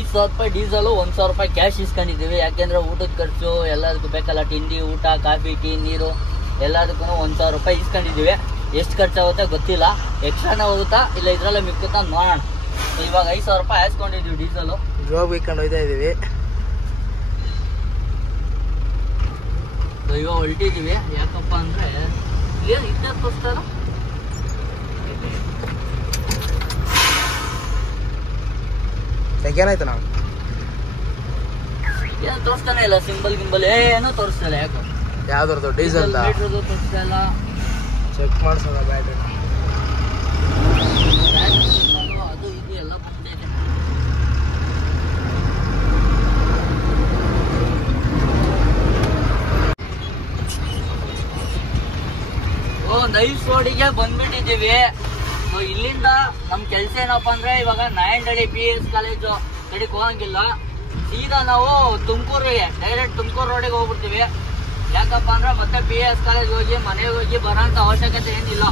5,000 ರೂಪಾಯಿ ಡೀಸೆಲ್, 1,000 ರೂಪಾಯಿ ಕ್ಯಾಶ್ ಇಸ್ಕೊಂಡಿದ್ದೀವಿ. ಯಾಕೆಂದ್ರೆ ಊಟದ ಖರ್ಚು ಎಲ್ಲದಕ್ಕೂ ಬೇಕಲ್ಲ, ತಿಂಡಿ, ಊಟ, ಕಾಫಿ, ಟೀ, ನೀರು ಎಲ್ಲದಕ್ಕೂ 1,000 ರೂಪಾಯಿ ಇಸ್ಕೊಂಡಿದ್ದೀವಿ. ಎಷ್ಟು ಖರ್ಚಾಗುತ್ತೆ ಗೊತ್ತಿಲ್ಲ, ಎಕ್ಸ್ಟ್ರಾನ ಹೋಗುತ್ತಾ ಇಲ್ಲ ಇದ್ರಲ್ಲೇ ಮಿಕ್ಕುತ್ತಾ ನೋಡೋಣ. ಇವಾಗ 5,000 ರೂಪಾಯಿ ಹಾಸ್ಕೊಂಡಿದ್ದೀವಿ ಡೀಸೆಲ್. ಇವಾಗ ಬೇಕಂಡು ಹೋಯ್ತಾ ಇದೀವಿ. ಇವಾಗ ಹೊಲ್ಟಿದ್ದೀವಿ. ಯಾಕಪ್ಪ ಅಂದ್ರೆ ಏನು ಇದ್ದಕ್ಕೋಸ್ಕರ ಏನಾಯ್ತು ನಾವು ಏನು ತೋರಿಸ್ತಾನೆ ಇಲ್ಲ, ಸಿಂಬಲ್ ಗಿಂಬಲ್ ಏನೋ ತೋರಿಸ್ತಾ ಇಲ್ಲ. ಯಾಕೋ ಯಾವ್ದ್ರದ್ದು ಡೀಸೆಲ್ ತೋರಿಸ್ತಾ ಇಲ್ಲ. ಚೆಕ್ ಮಾಡ್ಸೋಣ ಬ್ಯಾಟ್ರಿ. ಅದು ಇದು ಎಲ್ಲ ಬಂದಿದೆ. ನೈಸ್ ರೋಡಿಗೆ ಬಂದ್ಬಿಟ್ಟಿದ್ದೀವಿ. ಇಲ್ಲಿಂದ ನಮ್ ಕೆಲ್ಸ ಏನಪ್ಪ ಅಂದ್ರೆ ಇವಾಗ ನಾಯಂಡಹಳ್ಳಿ BS ಕಾಲೇಜು ಕಡೆಗೆ ಹೋಗಂಗಿಲ್ಲ, ಸೀದಾ ನಾವು ತುಮಕೂರಿಗೆ ಡೈರೆಕ್ಟ್ ತುಮಕೂರು ರೋಡಿಗೆ ಹೋಗ್ಬಿಡ್ತೀವಿ. ಯಾಕಪ್ಪ ಅಂದ್ರೆ ಮತ್ತೆ BS ಕಾಲೇಜ್ ಹೋಗಿ ಮನೆಗೆ ಹೋಗಿ ಬರೋಂಥ ಅವಶ್ಯಕತೆ ಏನಿಲ್ಲ.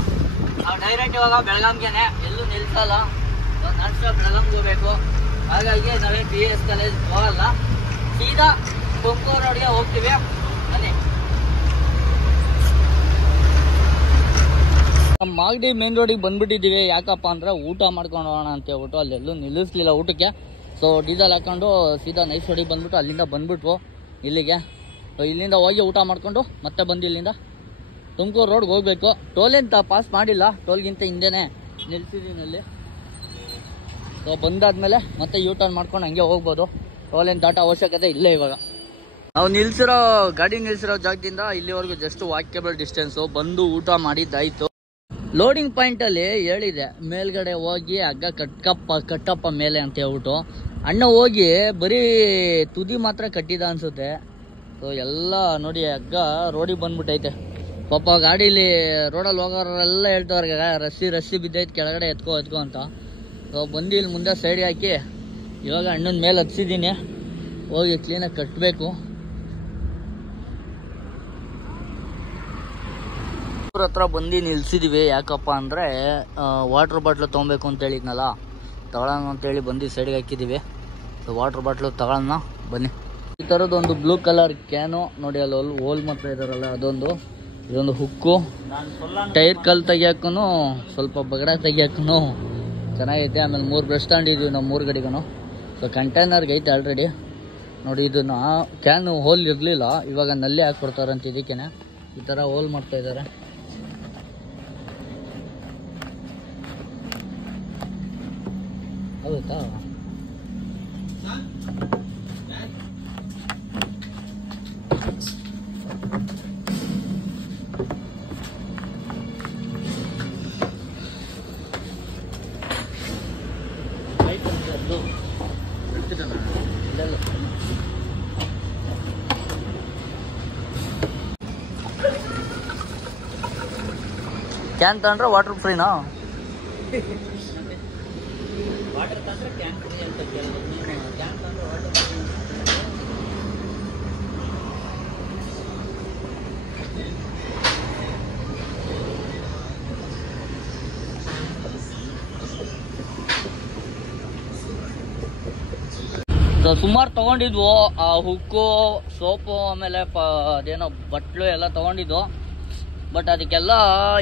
ನಾವು ಡೈರೆಕ್ಟ್ ಇವಾಗ ಬೆಳಗಾಂಗೆನೆ, ಎಲ್ಲೂ ನಿಲ್ಸಲ್ಲ. ನಾನ್ ಸ್ಟಾಪ್ ಬೆಳಗಾಂಗೆ ಹೋಗ್ಬೇಕು. ಹಾಗಾಗಿ ನಾವೇ BS ಕಾಲೇಜ್ ಹೋಗಲ್ಲ, ಸೀದಾ ತುಮಕೂರು ರೋಡ್ಗೆ ಹೋಗ್ತೀವಿ. ಬನ್ನಿ. ನಮ್ಮ ಮಾಗಡಿ ಮೇನ್ ರೋಡಿಗೆ ಬಂದ್ಬಿಟ್ಟಿದ್ದೀವಿ. ಯಾಕಪ್ಪ ಅಂದ್ರೆ ಊಟ ಮಾಡ್ಕೊಂಡು ಹೋಗೋಣ ಅಂತ ಹೇಳ್ಬಿಟ್ಟು ಅಲ್ಲೆಲ್ಲೂ ನಿಲ್ಲಿಸ್ಲಿಲ್ಲ ಊಟಕ್ಕೆ. ಸೊ ಡೀಸೆಲ್ ಹಾಕೊಂಡು ಸೀದಾ ನೈಸ್ ರೋಡಿಗೆ ಬಂದ್ಬಿಟ್ಟು ಅಲ್ಲಿಂದ ಬಂದ್ಬಿಟ್ವು ಇಲ್ಲಿಗೆ. ಇಲ್ಲಿಂದ ಹೋಗಿ ಊಟ ಮಾಡ್ಕೊಂಡು ಮತ್ತೆ ಬಂದು ಇಲ್ಲಿಂದ ತುಮಕೂರು ರೋಡ್ಗೆ ಹೋಗ್ಬೇಕು. ಟೋಲ್ ಅಂತ ಪಾಸ್ ಮಾಡಿಲ್ಲ, ಟೋಲ್ಗಿಂತ ಹಿಂದೆನೇ ನಿಲ್ಸಿದ್ದೀನಿ ಅಲ್ಲಿ. ಸೊ ಬಂದಾದ್ಮೇಲೆ ಮತ್ತೆ ಯೂ ಟರ್ನ್ ಮಾಡ್ಕೊಂಡು ಹಂಗೆ ಹೋಗ್ಬೋದು. ಟೋಲ್ ಏನು ದಾಟೋ ಅವಶ್ಯಕತೆ ಇಲ್ಲ. ಇವಾಗ ನಾವು ಗಾಡಿ ನಿಲ್ಸಿರೋ ಜಾಗದಿಂದ ಇಲ್ಲಿವರೆಗೂ ಜಸ್ಟ್ ವಾಕೇಬಲ್ ಡಿಸ್ಟೆನ್ಸು. ಬಂದು ಊಟ ಮಾಡಿದ್ದಾಯ್ತು. ಲೋಡಿಂಗ್ ಪಾಯಿಂಟಲ್ಲಿ ಹೇಳಿದೆ ಮೇಲ್ಗಡೆ ಹೋಗಿ ಹಗ್ಗ ಕಟ್ಟಪ್ಪ ಮೇಲೆ ಅಂತ ಹೇಳ್ಬಿಟ್ಟು, ಅಣ್ಣ ಹೋಗಿ ಬರೀ ತುದಿ ಮಾತ್ರ ಕಟ್ಟಿದ ಅನ್ಸುತ್ತೆ. ಸೊ ಎಲ್ಲ ನೋಡಿ ಹಗ್ಗ ರೋಡಿಗೆ ಬಂದ್ಬಿಟ್ಟೈತೆ. ಪಾಪ ಗಾಡೀಲಿ ರೋಡಲ್ಲಿ ಹೋಗೋರೆಲ್ಲ ಹೇಳ್ತವ್ರಿಗೆ ರಸ್ಸಿ ಬಿದ್ದೈತೆ ಕೆಳಗಡೆ ಎತ್ಕೋ ಅಂತ. ಸೊ ಬಂದು ಇಲ್ಲಿ ಮುಂದೆ ಸೈಡ್ ಹಾಕಿ ಇವಾಗ ಅಣ್ಣನ ಮೇಲೆ ಹತ್ಸಿದ್ದೀನಿ. ಹೋಗಿ ಕ್ಲೀನಾಗಿ ಕಟ್ಟಬೇಕು. ಹತ್ರ ಬಂದು ನಿಲ್ಸಿದೀವಿ. ಯಾಕಪ್ಪ ಅಂದ್ರೆ ವಾಟರ್ ಬಾಟ್ಲು ತೊಗೊಬೇಕು ಅಂತ ಹೇಳಿದ್ನಲ್ಲ, ತಗೊಳ್ಳೋಣ ಅಂತೇಳಿ ಬಂದು ಸೈಡ್ಗೆ ಹಾಕಿದ್ದೀವಿ. ಸೊ ವಾಟರ್ ಬಾಟ್ಲು ತಗೊಳ್ಳೋಣ ಬನ್ನಿ. ಈ ಥರದ್ದು ಒಂದು ಬ್ಲೂ ಕಲರ್ ಕ್ಯಾನು ನೋಡಿ, ಅಲ್ಲಿ ಹೋಲ್ ಮಾತ್ರ ಇದಾರಲ್ಲ ಅದೊಂದು. ಇದೊಂದು ಹುಕ್ಕು, ಟೈರ್ ಕಲ್ ತೆಗಿಯೋಕ್ಕೂ ಸ್ವಲ್ಪ ಬಗಡ ತೆಗಿಯೋಕ್ಕೂ ಚೆನ್ನಾಗೈತೆ. ಆಮೇಲೆ 3 ಬ್ರಷ್ ತಗೊಂಡಿದ್ದೀವಿ ನಾವು 3 ಗಡಿಗೂ. ಸೊ ಕಂಟೈನರ್ಗೆ ಐತೆ ಆಲ್ರೆಡಿ ನೋಡಿ. ಇದನ್ನು ಕ್ಯಾನು ಹೋಲ್ ಇರಲಿಲ್ಲ, ಇವಾಗ ನಲ್ಲಿ ಹಾಕ್ಕೊಡ್ತಾರಂತ ಇದಕ್ಕೇನೆ ಈ ಥರ ಹೋಲ್ ಮಾಡ್ತಾ ಇದ್ದಾರೆ. ಹೌದಾ? ಕ್ಯಾನ್ ತಗೊಂಡ್ರೆ ವಾಟರ್ ಫ್ರೀನಾ? ವಾಟರ್ ತಂದ್ರೆ ಕ್ಯಾನ್ ಫ್ರೀ ಅಂತ ಕೇಳಿದ್ರು. ಕ್ಯಾನ್ ತಂದ್ರೆ ವಾಟರ್ ಫ್ರೀ. ಸುಮಾರು ತಗೊಂಡಿದ್ವು, ಹುಕ್ಕು, ಸೋಪು, ಆಮೇಲೆ ಅದೇನೋ ಬಟ್ಲು ಎಲ್ಲ ತಗೊಂಡಿದ್ವು. ಬಟ್ ಅದಕ್ಕೆಲ್ಲ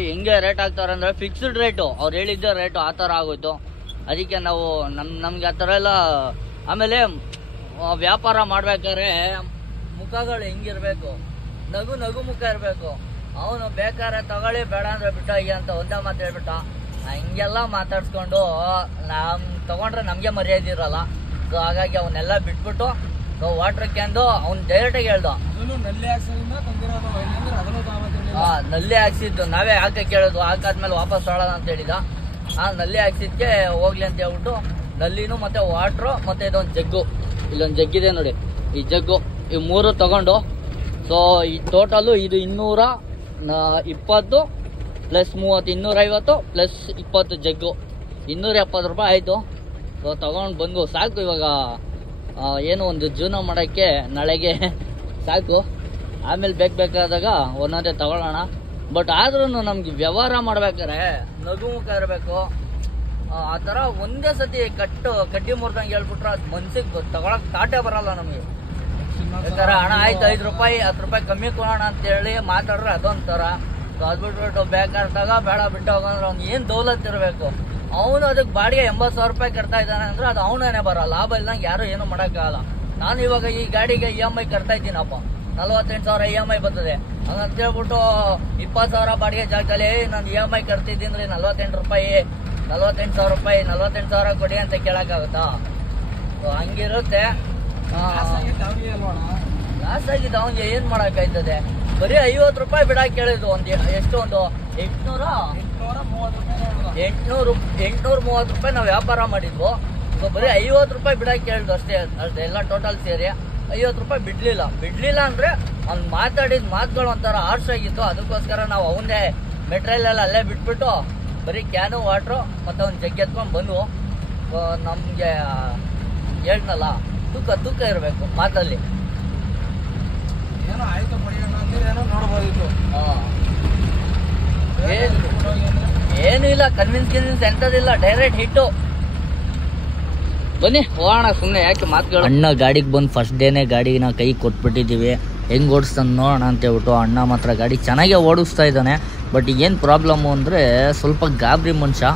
ಹೆಂಗೆ ರೇಟ್ ಹಾಕ್ತಾರೆ ಅಂದರೆ ಫಿಕ್ಸ್ಡ್ ರೇಟು, ಅವ್ರು ಹೇಳಿದ್ದ ರೇಟು ಆ ಥರ ಆಗೋಯ್ತು. ಅದಕ್ಕೆ ನಾವು ನಮ್ಗೆ ಆ ಥರ ಎಲ್ಲ. ಆಮೇಲೆ ವ್ಯಾಪಾರ ಮಾಡ್ಬೇಕಾದ್ರೆ ಮುಖಗಳು ಹೆಂಗಿರ್ಬೇಕು, ನಗು ಮುಖ ಇರಬೇಕು. ಅವನು ಬೇಕಾದ್ರೆ ತಗೊಳ್ಳಿ, ಬೇಡ ಅಂದ್ರೆ ಬಿಟ್ಟಾಗಿ ಅಂತ ಒಂದೇ ಮಾತು ಹೇಳ್ಬಿಟ್ಟ. ಹಿಂಗೆಲ್ಲ ಮಾತಾಡ್ಸ್ಕೊಂಡು ತಗೊಂಡ್ರೆ ನಮಗೆ ಮರ್ಯಾದೆ ಇರಲ್ಲ. ಸೊ ಹಾಗಾಗಿ ಅವನ್ನೆಲ್ಲ ಬಿಟ್ಬಿಟ್ಟು ವಾಟರ್ ಕ್ಯಾನ್ದು ಅವ್ನು ಡೈರೆಕ್ಟಾಗಿ ಹೇಳ್ದ, ನಲ್ಲಿ ಹಾಕ್ಸಿದ್ದು ನಾವೇ ಹಾಕಕ್ಕೆ ಕೇಳೋದು. ಹಾಕಾದ್ಮೇಲೆ ವಾಪಸ್ ತೊಗೊಳ್ಳೋಣ ಅಂತ ಹೇಳಿದ. ನಲ್ಲಿ ಹಾಕ್ಸಿದ್ಕೆ ಹೋಗ್ಲಿ ಅಂತ ಹೇಳ್ಬಿಟ್ಟು ನಲ್ಲಿನೂ ಮತ್ತೆ ವಾಟ್ರು ಮತ್ತೆ ಇದೊಂದು ಜಗ್ಗು, ಇಲ್ಲೊಂದು ಜಗ್ಗಿದೆ ನೋಡಿ, ಈ ಜಗ್ಗು, ಈ 3 ತಗೊಂಡು. ಸೊ ಈ ಟೋಟಲು ಇದು 220 ಪ್ಲಸ್ 30, 250 ಪ್ಲಸ್ 20 ಜಗ್ಗು, 270 ರೂಪಾಯಿ ಆಯಿತು. ಸೊ ತಗೊಂಡು ಬಂದು ಸಾಕು. ಇವಾಗ ಏನು ಒಂದು ಜೀವನ ಮಾಡೋಕ್ಕೆ ನಾಳೆಗೆ ಸಾಕು. ಆಮೇಲೆ ಬೇಕಾದಾಗ ಒಂದೊಂದೇ ತಗೊಳ್ಳೋಣ. ಬಟ್ ಆದ್ರೂ ನಮ್ಗೆ ವ್ಯವಹಾರ ಮಾಡ್ಬೇಕಾರೆ ನಗು ಮುಖ ಇರಬೇಕು. ಆ ಥರ ಒಂದೇ ಸತಿ ಕಡ್ಡಿ ಮುರ್ದಂಗೆ ಹೇಳ್ಬಿಟ್ರೆ ಅದು ಮನ್ಸಿಗೆ ತಗೊಳಕ್ ತಾಟೇ ಬರಲ್ಲ ನಮಗೆ. ಯಾಕಂದ್ರೆ ಹಣ ಆಯ್ತು 5 ರೂಪಾಯಿ 10 ರೂಪಾಯಿ ಕಮ್ಮಿ ಕೊಡೋಣ ಅಂತೇಳಿ ಮಾತಾಡ್ರೆ ಅದೊಂಥರ. ಅದು ಬಿಟ್ಬಿಟ್ಟು ಬೇಕಾದಾಗ ಬೇಡ ಬಿಟ್ಟು ಹೋಗಂದ್ರೆ ಅವ್ನಿಗೆ ಏನು ದೌಲತ್ ಇರಬೇಕು. ಅವನು ಅದಕ್ಕೆ ಬಾಡಿಗೆ 80,000 ರೂಪಾಯಿ ಕಟ್ತಾ ಇದ್ದಾನೆ ಅಂದ್ರೆ ಅದು ಅವನೇನೆ ಬರೋ ಲಾಭ ಇಲ್ದಂಗೆ ಯಾರು ಏನು ಮಾಡೋಕ್ಕಾಗಲ್ಲ. ನಾನು ಇವಾಗ ಈ ಗಾಡಿಗೆ EMI ಕಟ್ತಾ ಇದ್ದೀನಪ್ಪ, 48,000 EMI ಬರ್ತದೆ. ಹಂಗಂತ ಹೇಳ್ಬಿಟ್ಟು 20,000 ಬಾಡಿಗೆ ಜಾಗದಲ್ಲಿ ನಾನು EMI ಕಟ್ತಿದ್ದೀನಿ 48 ರೂಪಾಯಿ 48,000 ರೂಪಾಯಿ 48,000 ಕೊಡಿ ಅಂತ ಕೇಳಕ್ಕಾಗುತ್ತಾ? ಹಂಗಿರುತ್ತೆ. ಲಾಸ್ ಆಗಿದೆ ಅವನಿಗೆ ಏನ್ ಮಾಡಕ್ಕಾಯ್ತದೆ. ಬರೀ 50 ರೂಪಾಯಿ ಬಿಡಾಕ್ ಕೇಳಿದ್ರು. ಎಷ್ಟು ಒಂದು 830 ರೂಪಾಯಿ ನಾವು ವ್ಯಾಪಾರ ಮಾಡಿದ್ವು. ಸೊ ಬರೀ 50 ರೂಪಾಯಿ ಬಿಡಾಕ್ ಕೇಳಿದ್ರು ಅಷ್ಟೇ ಎಲ್ಲ ಟೋಟಲ್ ಸೇರಿ 50 ರೂಪಾಯಿ ಬಿಡ್ಲಿಲ್ಲ ಅಂದ್ರೆ ಅವ್ನು ಮಾತಾಡಿದ ಮಾತುಗಳು ಒಂಥರ ಹಾರ್ಶ್ ಆಗಿತ್ತು. ಅದಕ್ಕೋಸ್ಕರ ನಾವು ಅವನ್ನೇ ಮೆಟೀರಿಯಲ್ ಎಲ್ಲ ಅಲ್ಲೇ ಬಿಟ್ಬಿಟ್ಟು ಬರೀ ಕ್ಯಾನು ವಾಟ್ರು ಮತ್ತೆ ಒಂದು ಜಗ್ ಎತ್ಕೊಂಡು ಬಂದ್ವು. ನಮ್ಗೆ ಹೇಳ್ನಲ್ಲ ತೂಕ ಇರಬೇಕು ಮಾತಲ್ಲಿ. ಏನು ಇಲ್ಲ, ಕನ್ವಿನ್ಸ್ ಎಂತದಿಲ್ಲ, ಡೈರೆಕ್ಟ್ ಹಿಟ್ಟು. ಬನ್ನಿ ಹೋಗೋಣ ಸುಮ್ಮನೆ ಯಾಕೆ ಮಾತುಗಳು. ಅಣ್ಣ ಗಾಡಿಗೆ ಬಂದು ಫಸ್ಟ್ ಡೇನೆ ಗಾಡಿನ ಕೈ ಕೊಟ್ಬಿಟ್ಟಿದ್ದೀವಿ. ಹೆಂಗೆ ಓಡಿಸ್ತಾನೆ ನೋಡೋಣ ಅಂತ ಹೇಳ್ಬಿಟ್ಟು ಅಣ್ಣ ಮಾತ್ರ ಗಾಡಿ ಚೆನ್ನಾಗೇ ಓಡಿಸ್ತಾ ಇದ್ದಾನೆ. ಬಟ್ ಏನು ಪ್ರಾಬ್ಲಮ್ಮು ಅಂದರೆ ಸ್ವಲ್ಪ ಗಾಬರಿ ಮನುಷ್ಯ.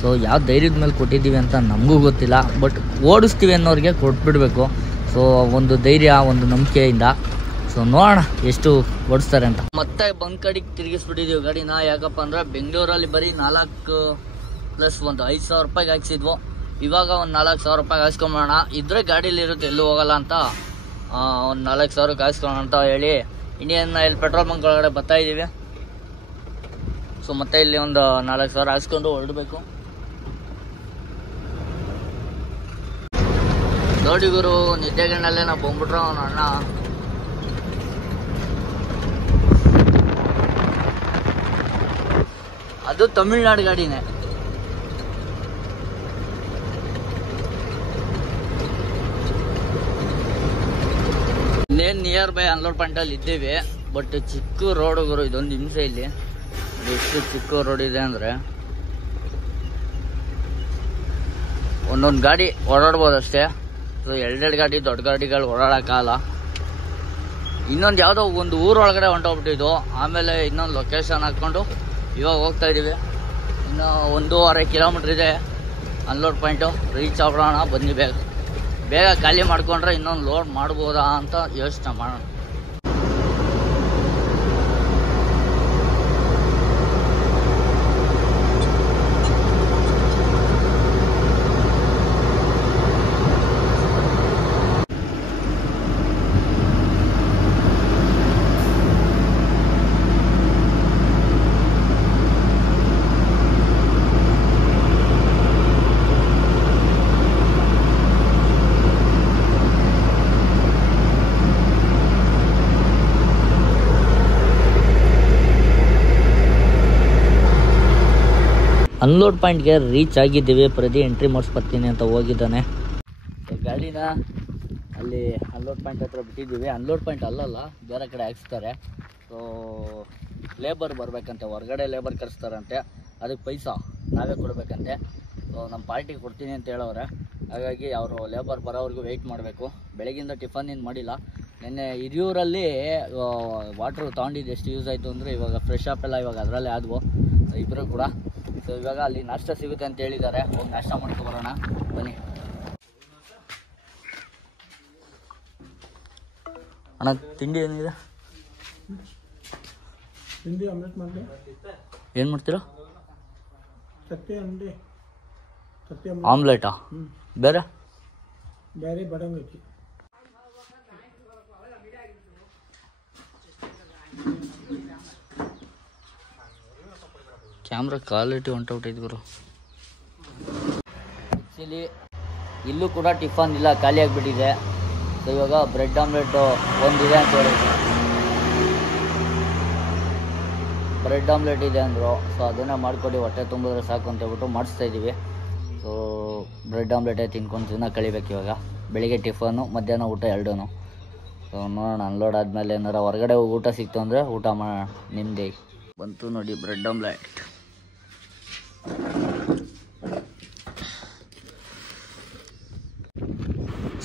ಸೊ ಯಾವ ಧೈರ್ಯದ ಮೇಲೆ ಕೊಟ್ಟಿದ್ದೀವಿ ಅಂತ ನಮಗೂ ಗೊತ್ತಿಲ್ಲ. ಬಟ್ ಓಡಿಸ್ತೀವಿ ಅನ್ನೋರಿಗೆ ಕೊಟ್ಬಿಡ್ಬೇಕು. ಸೊ ಒಂದು ಧೈರ್ಯ ಒಂದು ನಂಬಿಕೆಯಿಂದ. ಸೊ ನೋಡೋಣ ಎಷ್ಟು ಓಡಿಸ್ತಾರೆ ಅಂತ. ಮತ್ತೆ ಬಂದ್ ಕಡೆಗೆ ತಿರುಗಿಸ್ಬಿಟ್ಟಿದ್ದೀವಿ ಗಾಡಿನ. ಯಾಕಪ್ಪ ಅಂದ್ರೆ ಬೆಂಗಳೂರಲ್ಲಿ ಬರೀ 4 ಪ್ಲಸ್ ಒಂದು 5,000 ರೂಪಾಯಿಗೆ ಹಾಕ್ಸಿದ್ವು. ಇವಾಗ ಒಂದು 4,000 ರೂಪಾಯಿಗೆ ಹಾಕ್ಸ್ಕೊಂಬೋಣ. ಇದ್ರೆ ಗಾಡೀಲಿ ಇರುತ್ತೆ, ಎಲ್ಲೂ ಹೋಗಲ್ಲ ಅಂತ ಒಂದು 4,000ಕ್ಕೆ ಹಾಕ್ಸ್ಕೊಳ್ಳೋಣ ಅಂತ ಹೇಳಿ ಇಂಡಿಯನ್ ಇಲ್ಲಿ ಪೆಟ್ರೋಲ್ ಬಂಕ್ ಒಳಗಡೆ ಬರ್ತಾ ಇದ್ದೀವಿ. ಸೊ ಮತ್ತೆ ಇಲ್ಲಿ ಒಂದು 4,000 ಹಾಕ್ಸ್ಕೊಂಡು ಹೊರಡಬೇಕು. ನೋಡಿ ಗುರು, ನಿದ್ದೆಗಣ್ಣಲ್ಲೇ ನಾವು ಬಂದ್ಬಿಟ್ರೆ ಅವನ ಅಣ್ಣ. ಅದು ತಮಿಳ್ನಾಡು ಗಾಡಿನೇ. ಇನ್ನೇನು ನಿಯರ್ ಬೈ ಅನ್ಲೋಡ್ ಪಾಯಿಂಟ್ ಅಲ್ಲಿ ಇದ್ದೀವಿ. ಬಟ್ ಚಿಕ್ಕ ರೋಡ್ ಗುರು, ಇದೊಂದು ಹಿಂಸೆ. ಇಲ್ಲಿ ಎಷ್ಟು ಚಿಕ್ಕ ರೋಡ್ ಇದೆ ಅಂದ್ರೆ ಒಂದೊಂದು ಗಾಡಿ ಓಡಾಡ್ಬೋದು ಅಷ್ಟೇ. ಸೊ 2 ಗಾಡಿ ದೊಡ್ಡ ಗಾಡಿಗಳು ಓಡಾಡೋಕ್ಕಾಗಲ್ಲ. ಇನ್ನೊಂದು ಯಾವುದೋ ಒಂದು ಊರೊಳಗಡೆ ಹೊಂಟೋಗ್ಬಿಟ್ಟಿದ್ದು. ಆಮೇಲೆ ಇನ್ನೊಂದು ಲೊಕೇಶನ್ ಹಾಕ್ಕೊಂಡು ಇವಾಗ ಹೋಗ್ತಾ ಇದ್ದೀವಿ. ಇನ್ನು 1.5 ಕಿಲೋಮೀಟ್ರ್ ಇದೆ ಅನ್ಲೋಡ್ ಪಾಯಿಂಟು. ರೀಚ್ ಆಗೋಣ ಬನ್ನಿ. ಬೇಗ ಖಾಲಿ ಮಾಡ್ಕೊಂಡ್ರೆ ಇನ್ನೊಂದು ಲೋಡ್ ಮಾಡ್ಬೋದಾ ಅಂತ ಯೋಚನೆ ಮಾಡೋಣ. ಅನ್ಲೋಡ್ ಪಾಯಿಂಟ್ಗೆ ರೀಚ್ ಆಗಿದ್ದೀವಿ. ಪ್ರತಿ ಎಂಟ್ರಿ ಮಾಡಿಸ್ಬರ್ತೀನಿ ಅಂತ ಹೋಗಿದ್ದಾನೆ. ಗಾಡಿನ ಅಲ್ಲಿ ಅನ್ಲೋಡ್ ಪಾಯಿಂಟ್ ಹತ್ರ ಬಿಟ್ಟಿದ್ದೀವಿ. ಅನ್ಲೋಡ್ ಪಾಯಿಂಟ್ ಅಲ್ಲಲ್ಲ, ಬೇರೆ ಕಡೆ ಹಾಕ್ಸ್ತಾರೆ. ಸೊ ಲೇಬರ್ ಬರಬೇಕಂತೆ, ಹೊರಗಡೆ ಲೇಬರ್ ಕರೆಸ್ತಾರಂತೆ. ಅದಕ್ಕೆ ಪೈಸಾ ನಾವೇ ಕೊಡಬೇಕಂತೆ. ಸೊ ನಮ್ಮ ಪಾರ್ಟಿಗೆ ಕೊಡ್ತೀನಿ ಅಂತ ಹೇಳೋರೆ. ಹಾಗಾಗಿ ಅವರು ಲೇಬರ್ ಬರೋವ್ರಿಗೂ ವೆಯ್ಟ್ ಮಾಡಬೇಕು. ಬೆಳಗಿಂದ ಟಿಫನ್ ಏನು ಮಾಡಿಲ್ಲ. ನಿನ್ನೆ ಹಿರಿಯೂರಲ್ಲಿ ವಾಟ್ರ್ ತೊಗೊಂಡಿದ್ದು ಎಷ್ಟು ಯೂಸ್ ಆಯಿತು ಅಂದರೆ ಇವಾಗ ಫ್ರೆಶ್ ಅಪ್ ಎಲ್ಲ ಇವಾಗ ಅದರಲ್ಲೇ ಆದವು ಇಬ್ಬರು ಕೂಡ. ಸೊ ಇವಾಗ ಅಲ್ಲಿ ನಾಷ್ಟ ಸಿಗುತ್ತೆ ಅಂತ ಹೇಳಿದ್ದಾರೆ. ಹೋಗಿ ನಾಷ್ಟ ಮಾಡ್ಕೊಬರೋಣ ಬನ್ನಿ. ಅಣ್ಣ ತಿಂಡಿ ಏನಿದೆ? ತಿಂಡಿ ಆಮ್ಲೆಟ್ ಮಾಡಿ. ಏನು ಮಾಡ್ತೀರಾ? ತತ್ತಿ ಆಮ್ಲೆಟಾ? ಬೇರೆ ಬೇರೆ ಬಡಂಗಿ. ಕ್ಯಾಮ್ರಾ ಕ್ವಾಲಿಟಿ ಹೊಂಟೋಗ್ಬಿಟ್ಟಿದ್ದು ಗುರು. ಆ್ಯಕ್ಚುಲಿ ಇಲ್ಲೂ ಕೂಡ ಟಿಫನ್ ಇಲ್ಲ, ಖಾಲಿ ಆಗಿಬಿಟ್ಟಿದೆ. ಸೊ ಇವಾಗ ಬ್ರೆಡ್ ಆಮ್ಲೆಟು ಒಂದಿದೆ ಅಂತ ಹೇಳಿದ್ರು. ಬ್ರೆಡ್ ಆಮ್ಲೆಟ್ ಇದೆ ಅಂದರು. ಸೊ ಅದನ್ನೇ ಮಾಡಿಕೊಡಿ, ಹೊಟ್ಟೆ ತುಂಬಿದ್ರೆ ಸಾಕು ಅಂತ ಹೇಳ್ಬಿಟ್ಟು ಮಾಡಿಸ್ತಾ ಇದ್ದೀವಿ. ಸೊ ಬ್ರೆಡ್ ಆಮ್ಲೆಟೇ ತಿನ್ಕೊಂಡು ದಿನ ಕಳಿಬೇಕು ಇವಾಗ. ಬೆಳಿಗ್ಗೆ ಟಿಫನು, ಮಧ್ಯಾಹ್ನ ಊಟ ಎರಡೂ. ಸೊ ನೋಡೋಣ, ಅನ್ಲೋಡ್ ಆದಮೇಲೆ ಏನಾರ ಹೊರಗಡೆ ಊಟ ಸಿಕ್ತು ಅಂದರೆ ಊಟ ಮಾಡೋಣ. ನಿಮ್ಮದೇ ಬಂತು ನೋಡಿ ಬ್ರೆಡ್ ಆಮ್ಲೆಟ್.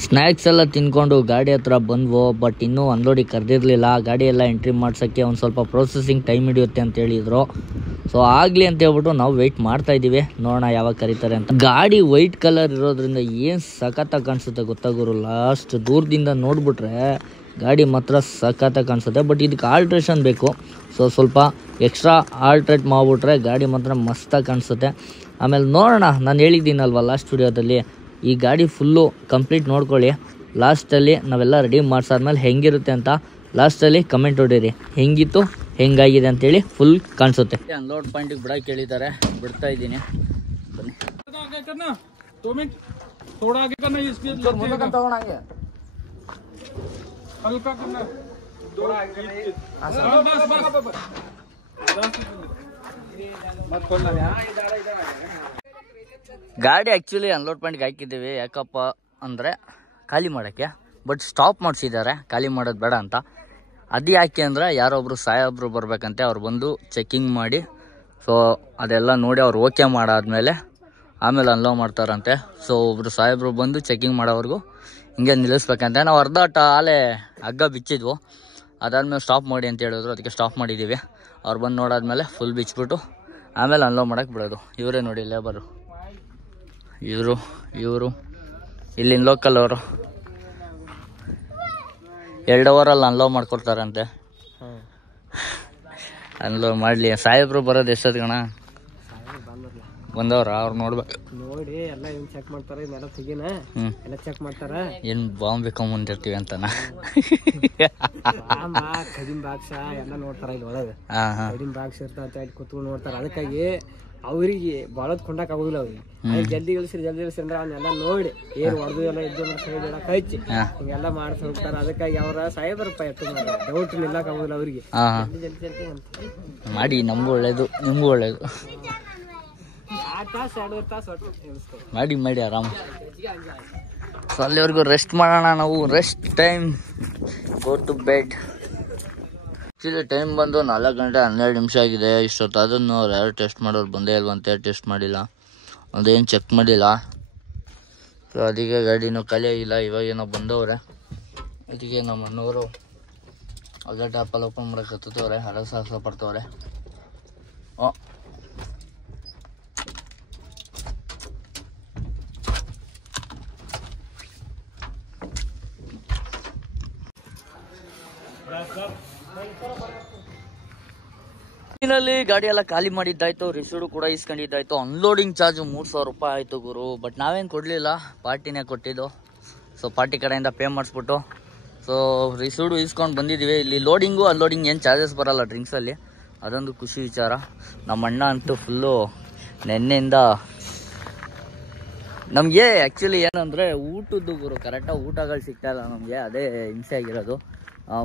ಸ್ನ್ಯಾಕ್ಸ್ ಎಲ್ಲ ತಿನ್ಕೊಂಡು ಗಾಡಿ ಹತ್ರ ಬಂದ್ವು. ಬಟ್ ಇನ್ನೂ ಅನ್ಲೋಡಿಗೆ ಕರೆದಿರಲಿಲ್ಲ. ಗಾಡಿ ಎಲ್ಲ ಎಂಟ್ರಿ ಮಾಡ್ಸೋಕ್ಕೆ ಒಂದು ಸ್ವಲ್ಪ ಪ್ರೊಸೆಸಿಂಗ್ ಟೈಮ್ ಹಿಡಿಯುತ್ತೆ ಅಂತ ಹೇಳಿದರು. ಸೊ ಆಗಲಿ ಅಂತ ಹೇಳ್ಬಿಟ್ಟು ನಾವು ವೆಯ್ಟ್ ಮಾಡ್ತಾಯಿದ್ದೀವಿ, ನೋಡೋಣ ಯಾವಾಗ ಕರೀತಾರೆ ಅಂತ. ಗಾಡಿ ವೈಟ್ ಕಲರ್ ಇರೋದ್ರಿಂದ ಏನು ಸಖತ್ತಾಗಿ ಕಾಣಿಸುತ್ತೆ ಗೊತ್ತಾ ಗುರು. ಲಾಸ್ಟ್ ದೂರದಿಂದ ನೋಡಿಬಿಟ್ರೆ ಗಾಡಿ ಮಾತ್ರ ಸಖತ್ತಾಗಿ ಕಾಣಿಸುತ್ತೆ. ಬಟ್ ಇದಕ್ಕೆ ಆಲ್ಟ್ರೇಷನ್ ಬೇಕು. ಸೊ ಸ್ವಲ್ಪ ಎಕ್ಸ್ಟ್ರಾ ಆಲ್ಟ್ರೇಟ್ ಮಾಡಿಬಿಟ್ರೆ ಗಾಡಿ ಮಾತ್ರ ಮಸ್ತಾಗಿ ಕಾಣಿಸುತ್ತೆ. ಆಮೇಲೆ ನೋಡೋಣ, ನಾನು ಹೇಳಿದ್ದೀನಲ್ವ ಲಾಸ್ಟ್ ವಿಡಿಯೋದಲ್ಲಿ, ಈ ಗಾಡಿ ಫುಲ್ಲು ಕಂಪ್ಲೀಟ್ ನೋಡ್ಕೊಳ್ಳಿ. ಲಾಸ್ಟಲ್ಲಿ ನಾವೆಲ್ಲ ರೆಡಿ ಮಾಡಿಸಾದ್ಮೇಲೆ ಹೆಂಗಿರುತ್ತೆ ಅಂತ ಲಾಸ್ಟಲ್ಲಿ ಕಮೆಂಟ್ ಹೊಡೀರಿ, ಹೆಂಗಿತ್ತು ಹೆಂಗಾಗಿದೆ ಅಂತೇಳಿ ಫುಲ್ ಕಾಣಿಸುತ್ತೆ. ಅನ್ಲೋಡ್ ಪಾಯಿಂಟಿಗೆ ಬಿಡೋಕೆ ಕೇಳಿದ್ದಾರೆ, ಬಿಡ್ತಾ ಇದ್ದೀನಿ, ಬನ್ನಿ. ಗಾಡಿ ಆ್ಯಕ್ಚುಲಿ ಅನ್ಲೋಡ್ ಪಾಯಿಂಟ್ಗೆ ಹಾಕಿದ್ದೀವಿ. ಯಾಕಪ್ಪ ಅಂದರೆ ಖಾಲಿ ಮಾಡೋಕ್ಕೆ. ಬಟ್ ಸ್ಟಾಪ್ ಮಾಡಿಸಿದ್ದಾರೆ, ಖಾಲಿ ಮಾಡೋದು ಬೇಡ ಅಂತ. ಅದು ಯಾಕೆ ಅಂದರೆ ಯಾರೊಬ್ಬರು ಸಾಹೇಬ್ರು ಬರಬೇಕಂತೆ, ಅವ್ರು ಬಂದು ಚೆಕ್ಕಿಂಗ್ ಮಾಡಿ, ಸೊ ಅದೆಲ್ಲ ನೋಡಿ ಅವ್ರು ಓಕೆ ಮಾಡಾದ್ಮೇಲೆ ಆಮೇಲೆ ಅನ್ಲೋ ಮಾಡ್ತಾರಂತೆ. ಸೊ ಒಬ್ಬರು ಸಾಹೇಬ್ರು ಬಂದು ಚೆಕ್ಕಿಂಗ್ ಮಾಡೋವರೆಗೂ ಹಿಂಗೆ ನಿಲ್ಲಿಸ್ಬೇಕಂತೆ. ನಾವು ಅರ್ಧ ಆಲೆ ಹಗ್ಗ ಬಿಚ್ಚಿದ್ವು, ಅದಾದ್ಮೇಲೆ ಸ್ಟಾಪ್ ಮಾಡಿ ಅಂತ ಹೇಳಿದ್ರು, ಅದಕ್ಕೆ ಸ್ಟಾಪ್ ಮಾಡಿದ್ದೀವಿ. ಅವ್ರು ಬಂದು ನೋಡಾದ್ಮೇಲೆ ಫುಲ್ ಬಿಚ್ಚಿಬಿಟ್ಟು ಆಮೇಲೆ ಅನ್ಲೋ ಮಾಡೋಕ್ಕೆ ಬಿಡೋದು. ಇವರೇ ನೋಡಿ ಲೇಬರು, ಇವರು ಇಲ್ಲಿನ ಲೋಕಲ್ ಅವರು 2 ಅವರಲ್ಲಿ ಅನ್ಲೋ ಮಾಡ್ಕೊಡ್ತಾರಂತೆ. ಅನ್ಲೋ ಮಾಡಲಿ. ಸಾಹೇಬ್ರು ಬರೋದು ಎಷ್ಟೊತ್ತು ಗಣ ಬಂದವ್ರ? ಅವ್ರು ನೋಡ್ಬೇಕು, ನೋಡಿ ಎಲ್ಲ ಇವ್ನು ಚೆಕ್ ಮಾಡ್ತಾರೆ, ಇದನ್ನೆಲ್ಲ ತೆಗಿನ ಎಲ್ಲ ಚೆಕ್ ಮಾಡ್ತಾರ. ಏನು ಬಾಂಬ್ ಬೇಕೊಂಬಂದಿರ್ತೀವಿ ಅಂತನಾ? ಕಡಿಮೆ ಬಾಕ್ಸ ಎಲ್ಲ ನೋಡ್ತಾರ ಇಲ್ಲಿ ಒಳಗೆ. ಕಡಿಮೆ ಬಾಕ್ಸ್ ಇರ್ತಾವ ಅಂತ ಇಲ್ಲಿ ಕುತ್ಕೊಂಡು ನೋಡ್ತಾರ. ಅದಕ್ಕಾಗಿ ಅವ್ರಿಗೆ ಬಾಳದ್ ಕೊಂಡಾಕ್ ಆಗೋದಿಲ್ಲ. ಅವ್ರಿಗೆ ಜಲ್ದಿ ಇಳಿಸ್ರಿ ಅಂದ್ರೆ ಅವನ್ನೆಲ್ಲ ನೋಡಿ ಏನ್ ಹೊಡೆದು ಎಲ್ಲ ಇದ್ದು ಸೈಡ್ ಎಲ್ಲ ಕಚ್ಚಿ ಹಿಂಗೆಲ್ಲ ಮಾಡ್ಸಿ ಹೋಗ್ತಾರ. ಅದಕ್ಕಾಗಿ ಅವ್ರ ಸಾಹೇಬರಪ್ಪ ಎಷ್ಟು ಡೌಟ್ ನಿಲ್ಲಕ್ ಆಗೋದಿಲ್ಲ ಅವ್ರಿಗೆ. ಮಾಡಿ, ನಮಗೂ ಒಳ್ಳೇದು, ನಿಮ್ಗೂ ಒಳ್ಳೇದು. ಮಾಡಿ ಆರಾಮ. ಸೊ ಅಲ್ಲಿವರೆಗೂ ರೆಸ್ಟ್ ಮಾಡೋಣ ನಾವು. Rest time, go to bed. Actually time ಬಂದು 4 ಗಂಟೆ 12 ನಿಮಿಷ ಆಗಿದೆ. ಇಷ್ಟೊತ್ತು ಅದನ್ನು ಅವ್ರು ಯಾರು ಟೆಸ್ಟ್ ಮಾಡೋರು ಬಂದೇ ಇಲ್ವಂತೆ, ಟೆಸ್ಟ್ ಮಾಡಿಲ್ಲ, ಅದೇನು ಚೆಕ್ ಮಾಡಿಲ್ಲ. ಸೊ ಅದಕ್ಕೆ ಗಾಡಿನೂ ಖಾಲಿ ಆಗಿಲ್ಲ. ಇವಾಗೇನೋ ಬಂದವ್ರೆ, ಅದಕ್ಕೆ ನಮ್ಮ ಅಣ್ಣವರು ಅದೇ ಟ್ಯಾಪಲ್ಲಿ ಓಪನ್ ಮಾಡೋಕೆ ಹತ್ತವ್ರೆ, ಹರಸಾಹಸ ಪಡ್ತವ್ರೆ. ನಲ್ಲಿ ಗಾಡಿ ಎಲ್ಲ ಖಾಲಿ ಮಾಡಿದ್ದಾಯ್ತು, ರಿಸೀವ್ಡ್ ಕೂಡ ಇಸ್ಕೊಂಡಿದ್ದಾಯ್ತು. ಅನ್ಲೋಡಿಂಗ್ ಚಾರ್ಜ್ 3000 ರೂಪಾಯಿ ಆಯಿತು ಗುರು. ಬಟ್ ನಾವೇನು ಕೊಡಲಿಲ್ಲ, ಪಾರ್ಟಿನೇ ಕೊಟ್ಟಿದ್ದು. ಸೊ ಪಾರ್ಟಿ ಕಡೆಯಿಂದ ಪೇ ಮಾಡಿಸ್ಬಿಟ್ಟು ಸೊ ರಿಸೀವ್ಡು ಇಸ್ಕೊಂಡು ಬಂದಿದ್ದೀವಿ. ಇಲ್ಲಿ ಲೋಡಿಂಗು ಅನ್ಲೋಡಿಂಗ್ ಏನು ಚಾರ್ಜಸ್ ಬರೋಲ್ಲ ಡ್ರಿಂಕ್ಸಲ್ಲಿ, ಅದೊಂದು ಖುಷಿ ವಿಚಾರ. ನಮ್ಮ ಅಣ್ಣ ಅಂತೂ ಫುಲ್ಲು ನೆನ್ನೆಯಿಂದ ನಮಗೆ ಆ್ಯಕ್ಚುಲಿ ಏನಂದರೆ ಊಟದ್ದು ಗುರು, ಕರೆಕ್ಟಾಗಿ ಊಟಗಳು ಸಿಗ್ತಾಯಿಲ್ಲ ನಮಗೆ, ಅದೇ ಹಿಂಸೆ ಆಗಿರೋದು.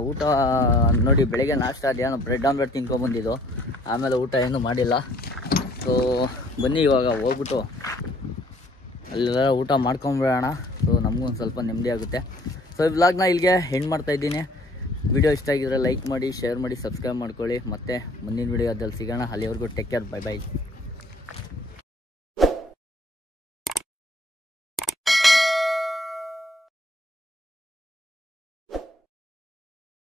ಊಟ ನೋಡಿ, ಬೆಳಗ್ಗೆ ನಾಷ್ಟ ಅದೇನೋ ಬ್ರೆಡ್ ಆಮ್ಲೆಟ್ ತಿನ್ಕೊಂಬಂದಿದ್ದು, ಆಮೇಲೆ ಊಟ ಏನೂ ಮಾಡಿಲ್ಲ. ಸೊ ಬನ್ನಿ ಇವಾಗ ಹೋಗ್ಬಿಟ್ಟು ಅಲ್ಲೆಲ್ಲ ಊಟ ಮಾಡ್ಕೊಂಬಿಡೋಣ. ಸೊ ನಮಗೂ ಒಂದು ಸ್ವಲ್ಪ ನೆಮ್ಮದಿ ಆಗುತ್ತೆ. ಸೊ ಈ ವ್ಲಾಗ್ನ ಇಲ್ಲಿಗೆ ಎಂಡ್ ಮಾಡ್ತಾಯಿದ್ದೀನಿ. ವಿಡಿಯೋ ಇಷ್ಟ ಆಗಿದ್ರೆ ಲೈಕ್ ಮಾಡಿ, ಶೇರ್ ಮಾಡಿ, ಸಬ್ಸ್ಕ್ರೈಬ್ ಮಾಡ್ಕೊಳ್ಳಿ. ಮತ್ತೆ ಮುಂದಿನ ವಿಡಿಯೋದಲ್ಲಿ ಸಿಗೋಣ. ಅಲ್ಲಿವರೆಗೂ ಟೇಕ್ ಕೇರ್, ಬೈ ಬೈ.